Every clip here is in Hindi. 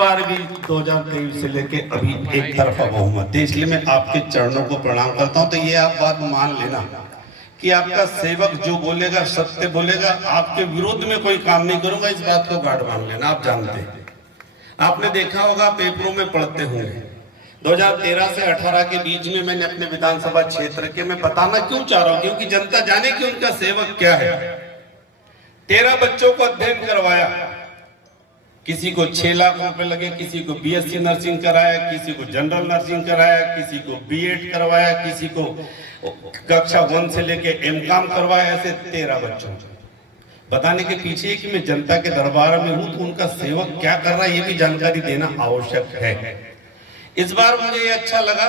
बार भी 2023 से लेके अभी एक तरफा बहुमत है, इसलिए मैं आपके चरणों को प्रणाम करता हूं। तो ये आप बात मान लेना कि आपका सेवक जो बोलेगा सत्य बोलेगा, आपके विरोध में कोई काम नहीं करूंगा, इस बात को गाढ़ मान लेना। आप जानते हैं, आपने देखा होगा, पेपरों में पढ़ते होंगे, 2013 से 18 के बीच में मैंने अपने विधानसभा क्षेत्र के, मैं बताना क्यों चाह रहा हूं, क्योंकि जनता जाने कि उनका सेवक क्या है। 13 बच्चों को अध्ययन करवाया, किसी को 6 लाख रुपए लगे, किसी को बीएससी नर्सिंग कराया, किसी को जनरल नर्सिंग कराया, किसी को बीएड करवाया, किसी को कक्षा 1 से लेके एमकॉम करवाया। ऐसे 13 बच्चों बताने के पीछे कि मैं जनता के दरबार में हूं, तो उनका सेवक क्या कर रहा है ये भी जानकारी देना आवश्यक है। इस बार मुझे ये अच्छा लगा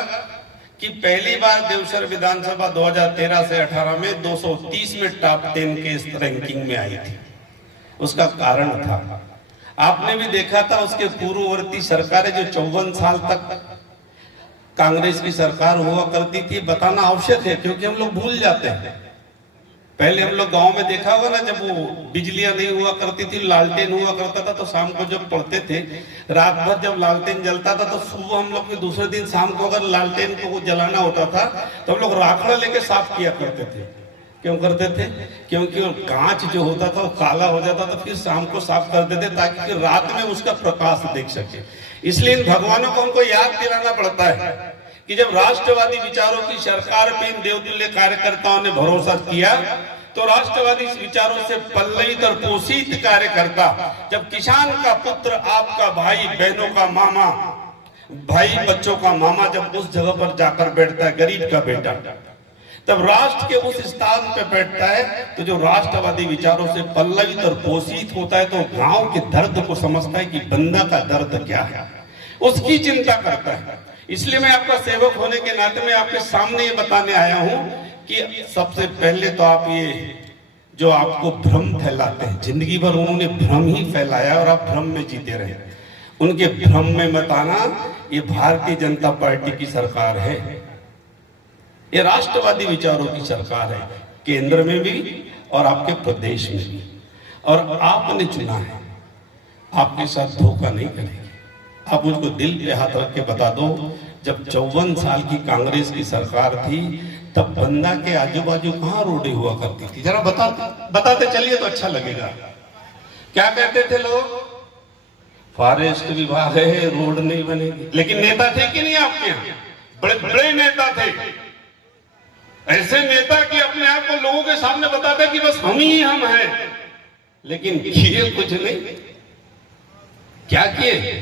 कि पहली बार देवसर विधानसभा 2013 से 18 में 230 में टॉप 10 के इस रैंकिंग में आई थी। उसका कारण था, आपने भी देखा था, उसके पूर्ववर्ती सरकारें जो 54 साल तक कांग्रेस की सरकार हुआ करती थी, बताना आवश्यक है क्योंकि हम लोग भूल जाते हैं। पहले हम लोग गांव में देखा होगा ना, जब वो बिजलियां नहीं हुआ करती थी, लालटेन हुआ करता था, तो शाम को जब पढ़ते थे, रात भर जब लालटेन जलता था, तो सुबह हम लोग के दूसरे दिन शाम को अगर लालटेन को जलाना होता था तो हम लोग राखड़ा लेके साफ किया करते थे। क्यों करते थे? क्योंकि कांच जो होता था वो काला हो जाता था, फिर शाम को साफ कर देते ताकि रात में उसका प्रकाश देख सके। इसलिए इन भगवानों को हमको याद दिलाना पड़ता है कि जब राष्ट्रवादी विचारों की सरकार पे इन देवतुल्य कार्यकर्ताओं ने भरोसा किया, तो राष्ट्रवादी विचारों से पल्लवित और पोषित कार्यकर्ता, जब किसान का पुत्र, आपका भाई, बहनों का मामा, भाई बच्चों का मामा, जब उस जगह पर जाकर बैठता है, गरीब का बेटा, तब राष्ट्र के उस स्थान पे बैठता है, तो जो राष्ट्रवादी विचारों से पल्लवित और पोषित होता है, तो गांव के दर्द को समझता है कि बंदा का दर्द क्या है, उसकी चिंता करता है। इसलिए मैं आपका सेवक होने के नाते मैं आपके सामने ये बताने आया हूं कि सबसे पहले तो आप ये जो आपको भ्रम फैलाते हैं, जिंदगी भर उन्होंने भ्रम ही फैलाया और आप भ्रम में जीते रहे, उनके भ्रम में मत आना। ये भारतीय जनता पार्टी की सरकार है, ये राष्ट्रवादी विचारों की सरकार है, केंद्र में भी और आपके प्रदेश में भी, और आपने चुना है, आपके साथ धोखा नहीं करेगी। आप मुझको दिल पे हाथ रख के बता दो, जब 54 साल की कांग्रेस की सरकार थी, तब बंदा के आजू बाजू कहां रोडें हुआ करती थी? जरा बताते चलिए तो अच्छा लगेगा। क्या कहते थे लोग? फॉरेस्ट विभाग है, रोड नहीं बनेगी। लेकिन नेता थे कि नहीं आपके यहाँ? बड़े बड़े नेता थे, ऐसे नेता कि अपने आप को लोगों के सामने बताते कि बस हम ही हम हैं, लेकिन किए कुछ नहीं। क्या किए?